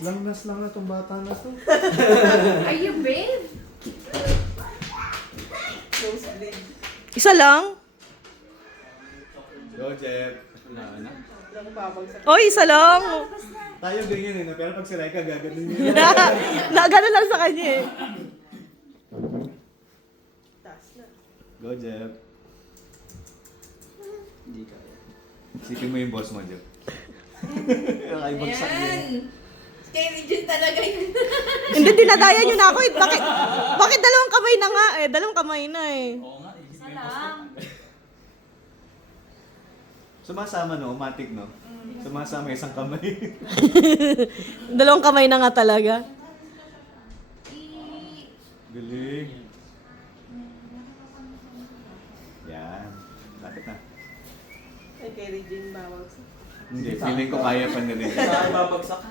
Langnas lang na tong bata na to. Are you brave? Isa lang? Go, Jeff. Oy, isa lang. Tayo ganyan eh, pero pag si Laika gaganin niya. Ganun lang sa kanya eh. Go, Jeff. Hindi kaya. Isipin mo yung boss mo, Jeff. Nakaibagsak yun. Yan. Kay Regine talaga yun. Hindi, dinadaya nyo na ako eh. Bakit dalawang kamay na nga eh? Dalawang kamay na eh. Oo nga, Isa lang. Sumasama no, matik no? Sumasama isang kamay. Dalawang kamay na nga talaga. Galing. Yan. Lapit na. Ay, kay Regine bawal sa... Hindi, feeling ko kaya pa na rin. Saan babagsak?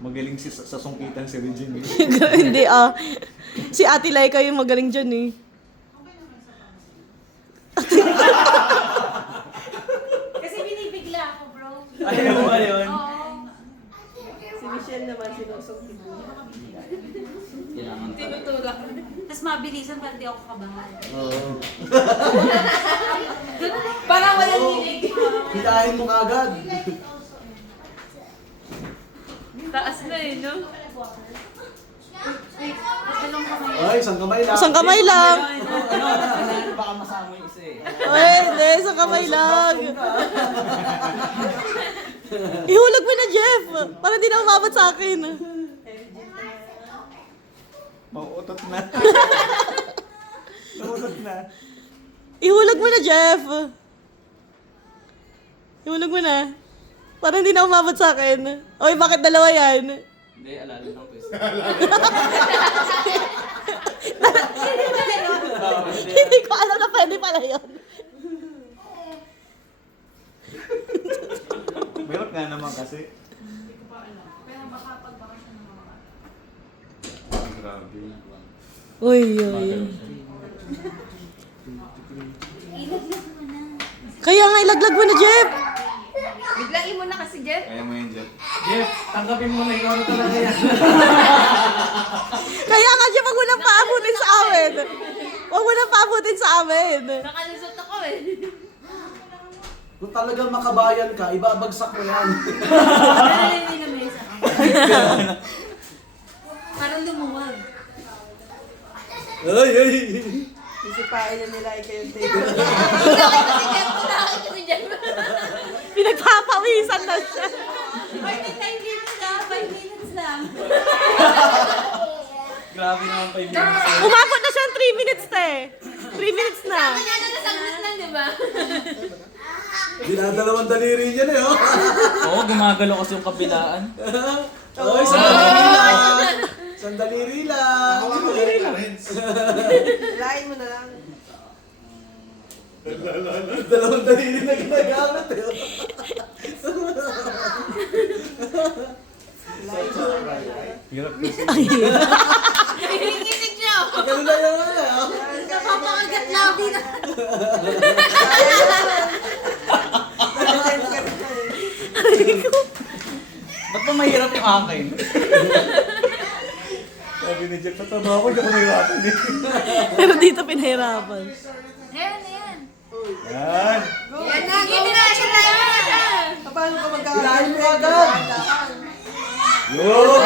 Magaling sa sungkitan si Regine. Hindi ah. Si Ate Laika yung magaling dyan eh. Kasi binibigla ako, bro. Ayaw mo ba yun? Oo. Si Michelle naman sinusungkit mo. Kailangan ka. Tinutulak. Tapos mabilisan para di ako kabahan. Oo. Parang walang hilig. Hilahin mo kagad. Taas na eh, no? Wait, dalawang kamay. Ay, isang kamay lang. Isang kamay lang. Ano, baka masama yung isa eh. Ay, hindi. Isang kamay lang. Ihulog mo na, Jeff. Para di na umabot sa akin. Mauutot na. Mauutot na. Ihulog mo na, Jeff. Ihulog mo na. Para hindi na umabot sa akin. Oy, bakit dalawa yan? Hindi, alalim ng twist. Hindi ko alam na pwede pala yun. Mayroon nga naman kasi. Pero baka pagbakasyon ng mga Grabe. Uy, uy. ilaglag mo na. Kaya nga, ilaglag mo na, Jeff. Biglain mo na kasi, Jeff. Kaya mo yun, Jeff. Jeff, tanggapin mo na ikaw na talaga yan. Kaya nga, Jeff, wag mo nang paabutin sa amin. Wag mo nang paabutin sa amin. Nakalusot ako eh. Kung talagang makabayan ka, ibabagsak mo yan. Pero hindi na mesa ako. Parang lumuwag. Ay, ay. Sisipain na nila ikaw yung table. Nakakita si Jeff. Pinagpapawisan na siya. 45 minutes na. 5 minutes lang. Grabe naman 5 minutes. Umabot na siya ng 3 minutes, te. 3 minutes na. Kaya na nasaglit lang, di ba? Dinadalawang daliri niya na yun. Oo, gumagalaw kasi yung kabilaan. Oy, sandaliri lang. Sandaliri lang. Lain mo na lang. Dalawang daliri na ginagamit eh. Hirap kasi. Hinikinig niya ako. Ganun na yung ano. Napapakagat lang dito. Ba't ba mahirap yung akin? Sabi ni Jeff, sa trabaho ko, hindi ako nahirapan eh. Pero dito pinahirapan. Ayan, ayan. Yan. Yan na, gawin na siya na yan. Paano ka Hilahin mo agad. Yo!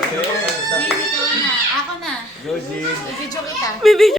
Jane, ikaw na. Ako na. Go, Jean. Video kita. Bibidyo